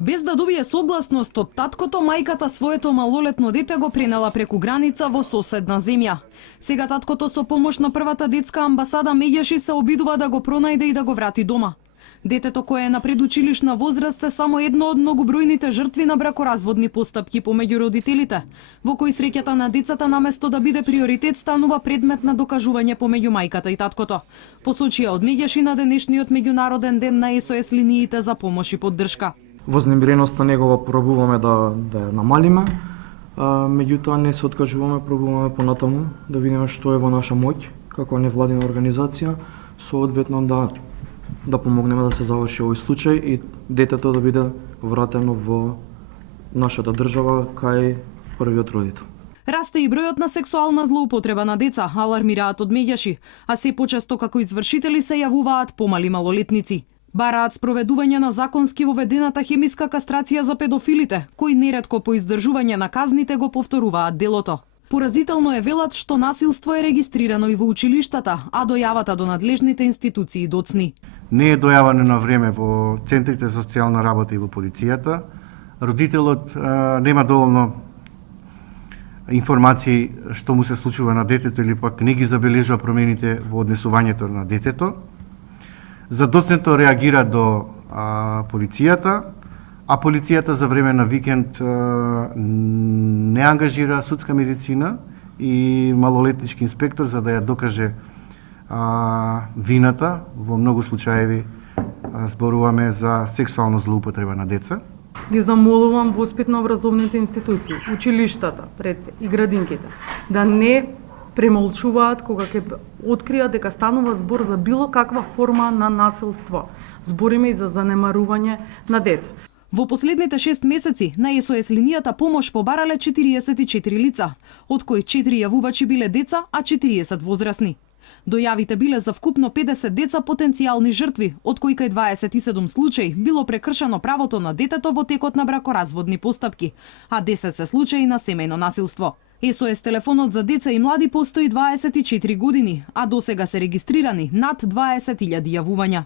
Без да добие согласност од таткото, мајката своето малолетно дете го пренела преку граница во соседна земја. Сега таткото со помош на првата детска амбасада Меѓаши се обидува да го пронајде и да го врати дома. Детето кое е на предучилишна возраст е само едно од многобројните жртви на бракоразводни постапки помеѓу родителите, во кои среќата на децата наместо да биде приоритет станува предмет на докажување помеѓу мајката и таткото. Посочија од Меѓаши на денешниот меѓународен ден на СОС линиите за помош и поддршка. Вознемиреноста негова пробуваме да ја намалиме, меѓутоа не се откажуваме, пробуваме понатаму да видиме што е во наша моќ како невладина организација, соодветно да помогнеме да се заврши овој случај и детето да биде вратено во нашата држава кај првиот родител. Расте и бројот на сексуална злоупотреба на деца, алармираат од Меѓаши, а се почесто како извршители се јавуваат помали малолетници. Бараат спроведување на законски воведената хемиска кастрација за педофилите, кои неретко по издржување на казните го повторуваат делото. Поразително е велат што насилство е регистрирано и во училиштата, а дојавата до надлежните институции доцни. Не е дојавано на време во центрите за социјална работа и во полицијата. Родителот нема доволно информации што му се случува на детето или пак не ги забележува промените во однесувањето на детето. Задоцнето реагира до полицијата, а полицијата за време на викенд не ангажира судска медицина и малолетнички инспектор за да ја докаже вината. Во многу случаеви зборуваме за сексуална злоупотреба на деца. Ги замолувам воспитно-образовните институции, училиштата, пред и градинките, да не премолчуваат кога ќе откријат дека станува збор за било каква форма на насилство. Збориме и за занемарување на деца. Во последните 6 месеци на СОС линијата помош побарале 44 лица, од кои 4 јавувачи биле деца, а 40 возрастни. Дојавите биле за вкупно 50 деца потенцијални жртви, од кои кај 27 случаи било прекршено правото на детето во текот на бракоразводни постапки, а 10 се случаи на семејно насилство. СОС телефонот за деца и млади постои 24 години, а досега се регистрирани над 20.000 јавувања.